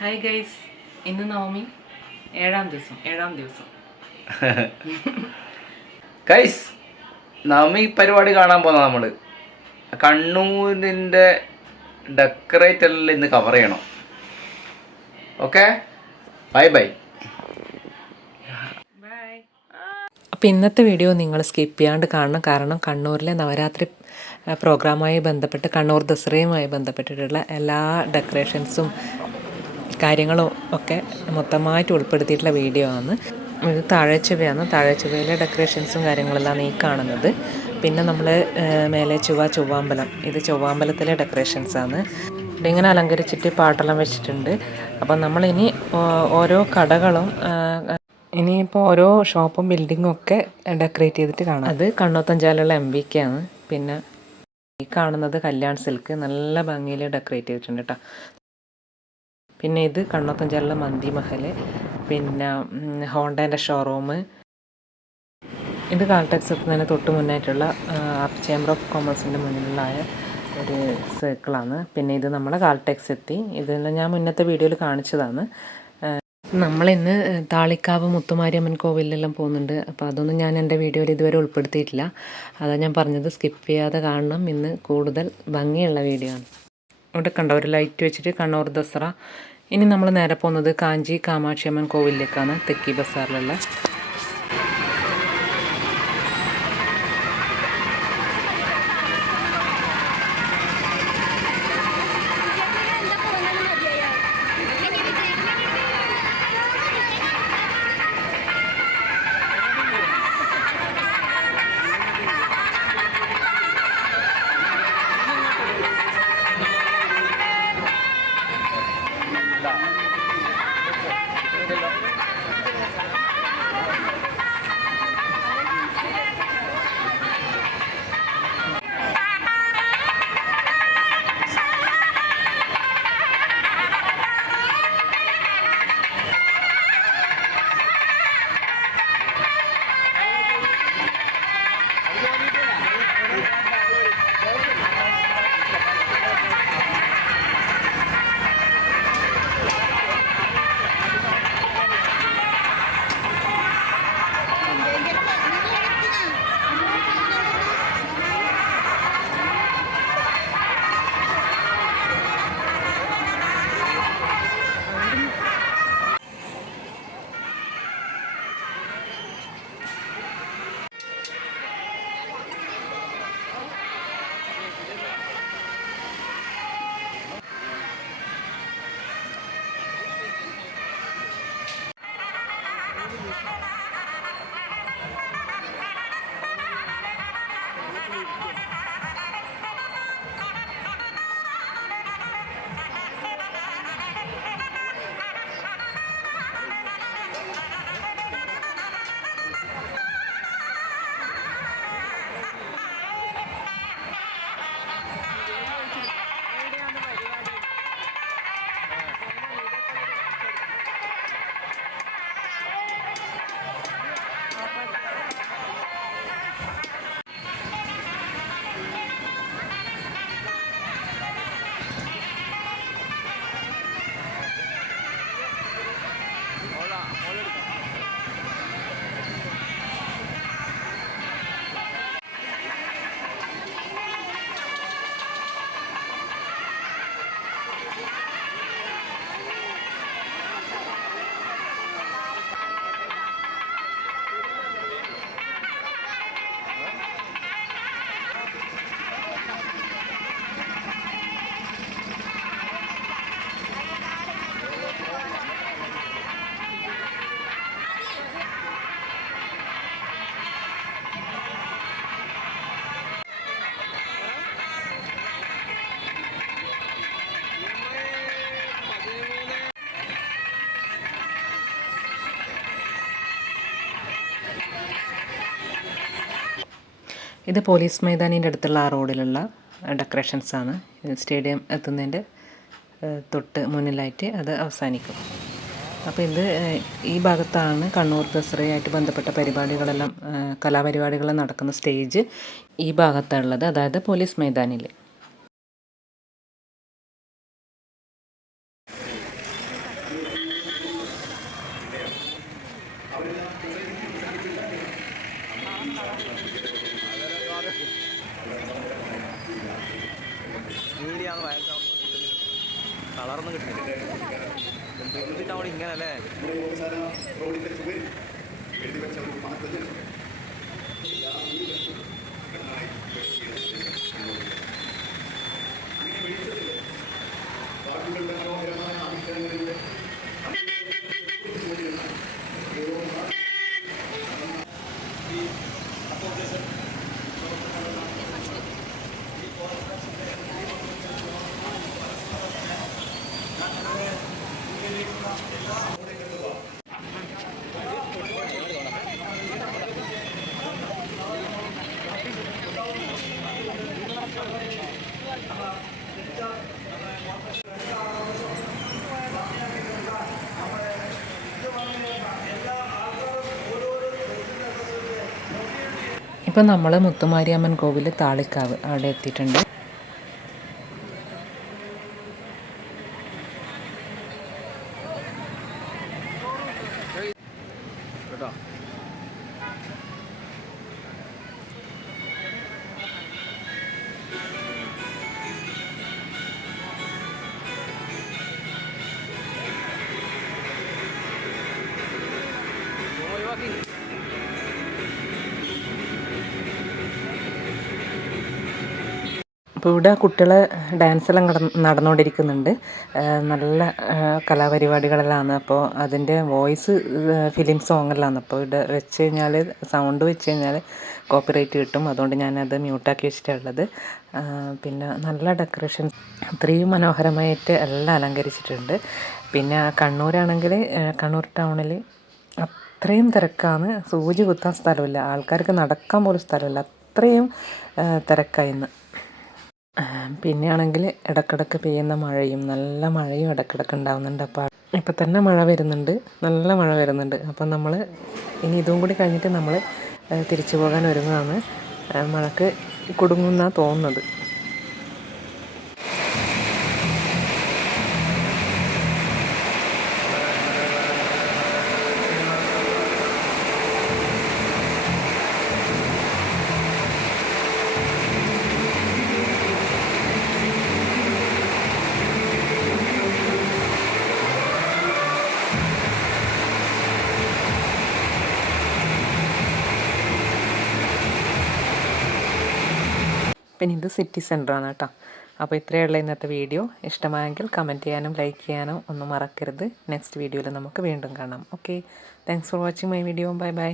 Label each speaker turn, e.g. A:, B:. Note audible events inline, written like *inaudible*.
A: Hi guys ഇന്ന് നവമി ഏഴാം ദിവസം ഏഴാം ദിവസം. *laughs*
B: ഗൈസ് നവമി പരിപാടി കാണാൻ പോകുന്ന നമ്മൾ കണ്ണൂരിന്റെ ഡെക്കറേറ്റ് എല്ലാം ഇന്ന് കവർ ചെയ്യണം. ഓക്കെ ബൈ ബൈ
A: ബൈ
C: അപ്പോൾ ഇന്നത്തെ വീഡിയോ നിങ്ങൾ സ്കിപ്പ് ചെയ്യാണ്ട് കാണണം. കാരണം കണ്ണൂരിലെ നവരാത്രി പ്രോഗ്രാമുമായി പ്രോഗ്രാമായി ബന്ധപ്പെട്ട് കണ്ണൂർ ദസറയുമായി ബന്ധപ്പെട്ടിട്ടുള്ള എല്ലാ ഡെക്കറേഷൻസും കാര്യങ്ങളും ഒക്കെ മൊത്തമായിട്ട് ഉൾപ്പെടുത്തിയിട്ടുള്ള വീഡിയോ ആണ്. ഇത് താഴെച്ചുവയാണ്. താഴെച്ചുവയിലെ ഡെക്കറേഷൻസും കാര്യങ്ങളെല്ലാം ഈ കാണുന്നത്. പിന്നെ നമ്മൾ മേലെ ചുവ ചൊവ്വാമ്പലം. ഇത് ചൊവ്വാമ്പലത്തിലെ ഡെക്കറേഷൻസ് ആണ്. ഇങ്ങനെ അലങ്കരിച്ചിട്ട് പാട്ടെല്ലാം വെച്ചിട്ടുണ്ട്. അപ്പം നമ്മളിനി ഓരോ കടകളും ഇനിയിപ്പോൾ ഓരോ ഷോപ്പും ബിൽഡിങ്ങും ഒക്കെ ഡെക്കറേറ്റ് ചെയ്തിട്ട് കാണാം. അത് കണ്ണോത്തഞ്ചാലുള്ള എം വി കെ ആണ്. പിന്നെ ഈ കാണുന്നത് കല്യാൺ സിൽക്ക്. നല്ല ഭംഗിയിൽ ഡെക്കറേറ്റ് ചെയ്തിട്ടുണ്ട് കേട്ടോ പിന്നെ ഇത് കണ്ണോത്തഞ്ചാലുള്ള മന്തി മഹൽ പിന്നെ ഹോണ്ടേന്റെ ഷോറൂം ഇത് കാൽടെക്സ് എത്തുന്നതിന് തൊട്ട് മുന്നായിട്ടുള്ള ചേംബർ ഓഫ് കോമേഴ്സിന്റെ മുന്നിലായ ഒരു സർക്കിളാണ് പിന്നെ ഇത് നമ്മൾ കാൽടെക്സ് എത്തി. ഇതെല്ലാം ഞാൻ മുന്നത്തെ വീഡിയോയിൽ കാണിച്ചതാണ്. നമ്മളിന്ന് താളിക്കാവ് മുത്തുമാരിയമ്മൻ കോവിലെല്ലാം പോകുന്നുണ്ട്. അപ്പോൾ അതൊന്നും ഞാൻ എന്റെ വീഡിയോയിൽ ഇതുവരെ ഉൾപ്പെടുത്തിയിട്ടില്ല. അതാ ഞാൻ പറഞ്ഞത് സ്കിപ്പ് ചെയ്യാതെ കാണണം. ഇന്ന് കൂടുതൽ ഭംഗിയുള്ള വീഡിയോ ആണ്. ഇവിടെ കണ്ടോ ഒരു ലൈറ്റ് വെച്ചിട്ട് കണ്ണൂർ ദസറ. ഇനി നമ്മൾ നേരെ പോകുന്നത് കാഞ്ചി കാമാക്ഷിയമ്മൻ കോവിലിലേക്കാണ് തെക്കി ബസാറിലുള്ള Thank you. ഇത് പോലീസ് മൈതാനിന്റെ അടുത്തുള്ള ആ റോഡിലുള്ള ഡെക്കറേഷൻസ് ആണ്. സ്റ്റേഡിയം എത്തുന്നതിന്റെ തൊട്ട് മുന്നിലായിട്ട് അത് അവസാനിക്കും. അപ്പോൾ ഇത് ഈ ഭാഗത്താണ് കണ്ണൂർ ദസറയായിട്ട് ബന്ധപ്പെട്ട പരിപാടികളെല്ലാം കലാപരിപാടികളെല്ലാം നടക്കുന്ന സ്റ്റേജ് ഈ ഭാഗത്താണുള്ളത്. അതായത് പോലീസ് മൈതാനിൽ
B: Thank you. മാറി നീടിയാണ് വയലറ്റ് ആവുന്നത് കളർന്ന് കിട്ടുന്നില്ല ഇങ്ങനല്ലേ ഇങ്ങനെ അല്ലേ
C: ഇപ്പം നമ്മൾ മുത്തുമാരിയമ്മൻ കോവിൽ താളിക്കാവ് അവിടെ എത്തിയിട്ടുണ്ട്.
B: Thank ഒഴിവാക്കി
C: അപ്പോൾ ഇവിടെ കുട്ടികൾ ഡാൻസെല്ലാം കട നടന്നുകൊണ്ടിരിക്കുന്നുണ്ട്. നല്ല ആ, കലാപരിപാടികളെല്ലാം അപ്പോൾ അതിന്റെ വോയിസ് ഫിലിം സോങ്ങെല്ലാം അപ്പോൾ ഇവിടെ വെച്ച് കഴിഞ്ഞാൽ സൗണ്ട് വെച്ച് കഴിഞ്ഞാൽ കോപ്പിറൈറ്റ് കിട്ടും. അതുകൊണ്ട് ഞാനത് മ്യൂട്ടാക്കി വെച്ചിട്ടുള്ളത്. പിന്നെ നല്ല ഡെക്കറേഷൻ അത്രയും മനോഹരമായിട്ട് എല്ലാം അലങ്കരിച്ചിട്ടുണ്ട്. പിന്നെ കണ്ണൂരാണെങ്കിൽ കണ്ണൂർ ടൗണിൽ അത്രയും തിരക്കാണ്. സൂചി കുത്താൻ സ്ഥലമില്ല. ആൾക്കാർക്ക് നടക്കാൻ പോലും സ്ഥലമില്ല. അത്രയും ആ, തിരക്കായി ഇന്ന് പിന്നെയാണെങ്കിൽ ഇടക്കിടക്ക് പെയ്യുന്ന മഴയും നല്ല മഴയും ഇടക്കിടക്ക് ഉണ്ടാവുന്നുണ്ട്. അപ്പോൾ ഇപ്പം തന്നെ മഴ വരുന്നുണ്ട്. നല്ല മഴ വരുന്നുണ്ട്. അപ്പം നമ്മൾ ഇനി ഇതും കൂടി കഴിഞ്ഞിട്ട് നമ്മൾ തിരിച്ചു പോകാൻ ഒരുങ്ങുകയാണ് മഴക്ക് കുടുങ്ങുന്നാണ് തോന്നുന്നത്. പിന്നെ ഇത് സിറ്റി സെന്ററാണ് കേട്ടോ. അപ്പോൾ ഇത്രയേ ഉള്ളൂ ഇന്നത്തെ വീഡിയോ ഇഷ്ടമായെങ്കിൽ കമന്റ് ചെയ്യാനും ലൈക്ക് ചെയ്യാനും ഒന്നും മറക്കരുത്. നെക്സ്റ്റ് വീഡിയോയിൽ നമുക്ക് വീണ്ടും കാണാം. Okay thanks for watching my video bye bye